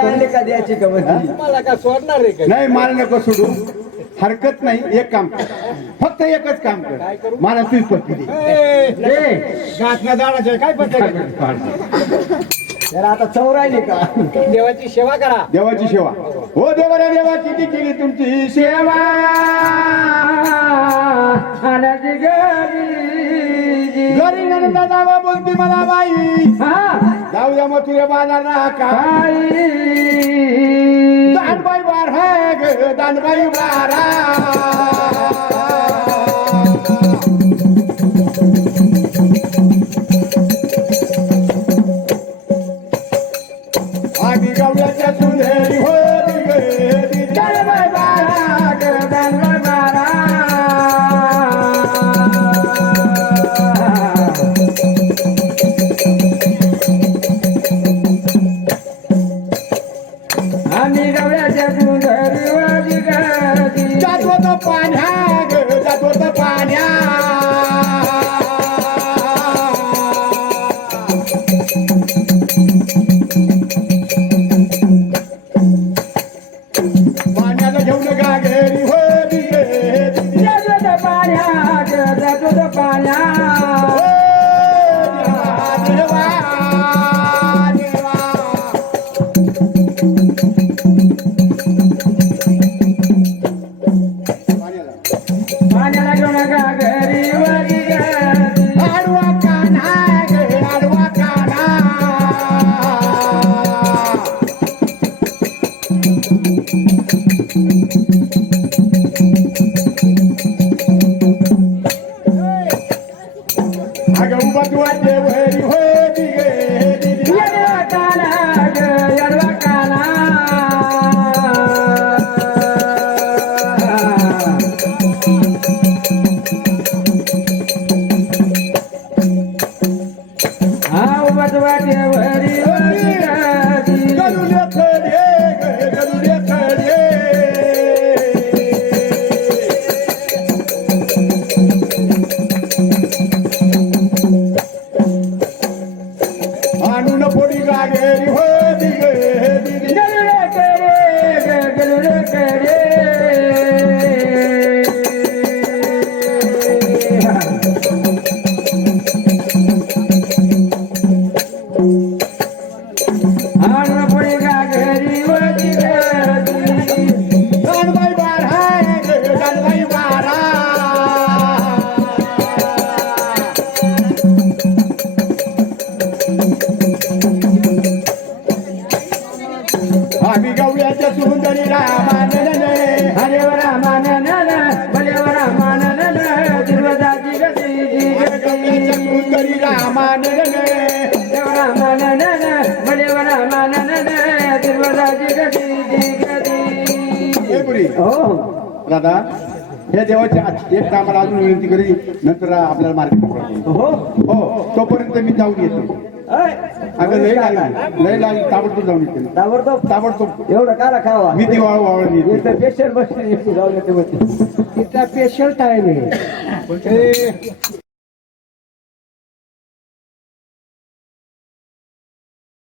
आणले का द्यायची गमत मला का सोडणार आहे का? नाही मला नको सोडू. हरकत नाही एक काम कर. फक्त एकच काम कर. मला तुझी पत्ती दे. काय पत्ता जरा आता चव राहिली का? देवाची सेवा करा. देवाची सेवा. हो देवा रे देवा किती केली तुमची सेवा. आल्याची गरी घरी नंदा जावा बोलती मला बाई. जाऊ द्या मग तुझ्या बाजारला काय दानबाई बार है ग दानबाई बारा. पाण्या ग जात पाण्या पाण्याला घेऊन गागेरी होती ग पाण्या जातो पाण्या. I got what do I do? आम्ही गवळ्याच्या सुंदरी रामानने हरेवरा मानन बलेवरा मानन दिवजाची गती. जी गवळ्याच्या गती सुंदरी रामानने देवरा मानन बलेवरा मानन दिवजाची गती जी गती. हे पुरी. हो. दादा या देवाच्या आज- एक कामाला अजून विनंती करी नंतर आपल्याला मार्केट हो. हो तोपर्यंत मी जाऊन येतो. अगं लय लागली लय लागली ताबडतोब जाऊन येते ताबडतोब. ताबडतोब. एवढं काला खावा. मी ती वाळ वाळून येते. पेशंट बसले जाऊन येते म्हणते. तिथला पेशंट आहे. मी